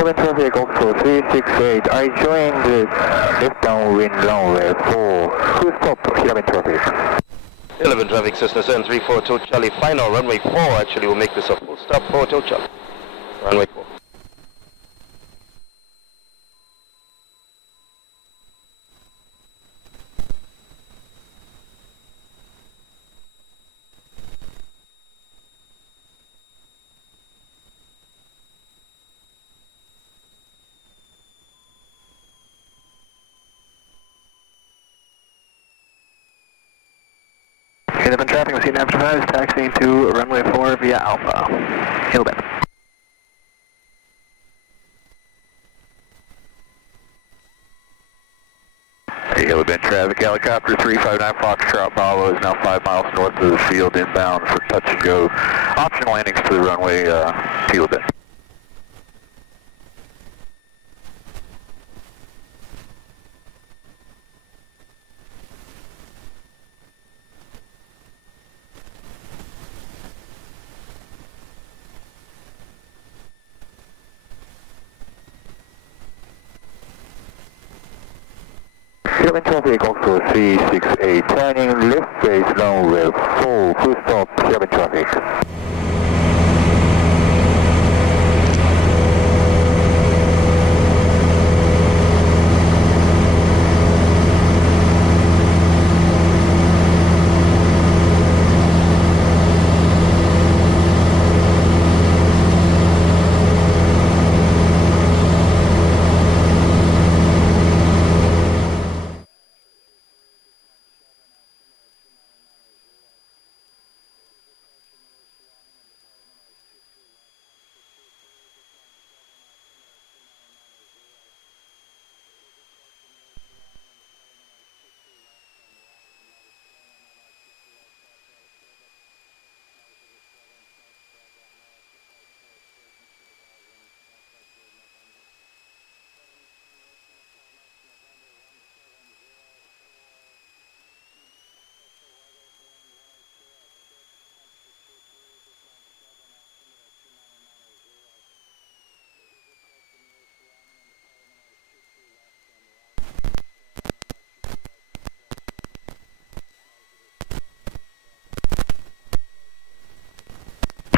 Gila Bend traffic also 368. I joined the left downwind runway 4. Full stop, Gila Bend traffic. Gila Bend traffic, Cessna 734 Charlie. Final runway 4 actually will make this a full stop for Charlie. Runway 4. Gila Bend traffic, we see Navigation taxiing to runway 4 via Alpha. Gila Bend. Gila Bend traffic, helicopter 359 Foxtrot Bravo is now 5 miles north of the field inbound for touch and go. Option landings to the runway Gila Bend. Gila Bend traffic also 368, turning left base runway 4, full stop, Gila Bend traffic.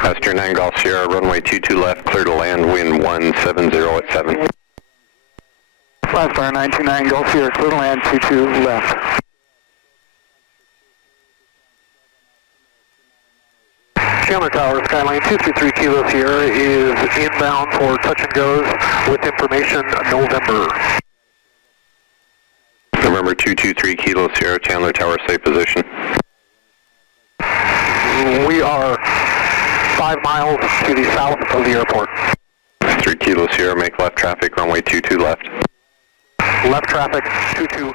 Western 9 Golf Sierra, runway 22 left, clear to land, wind 170 at 7. 5 star 929 Golf Sierra, clear to land 22 left. Chandler Tower, Skyline 223 Kilo Sierra is inbound for touch and goes with information November. November 223 Kilo Sierra, Chandler Tower, safe position. We are 5 miles to the south of the airport. 3 Kilo Sierra, make left traffic, runway 22 left. Left traffic, 22.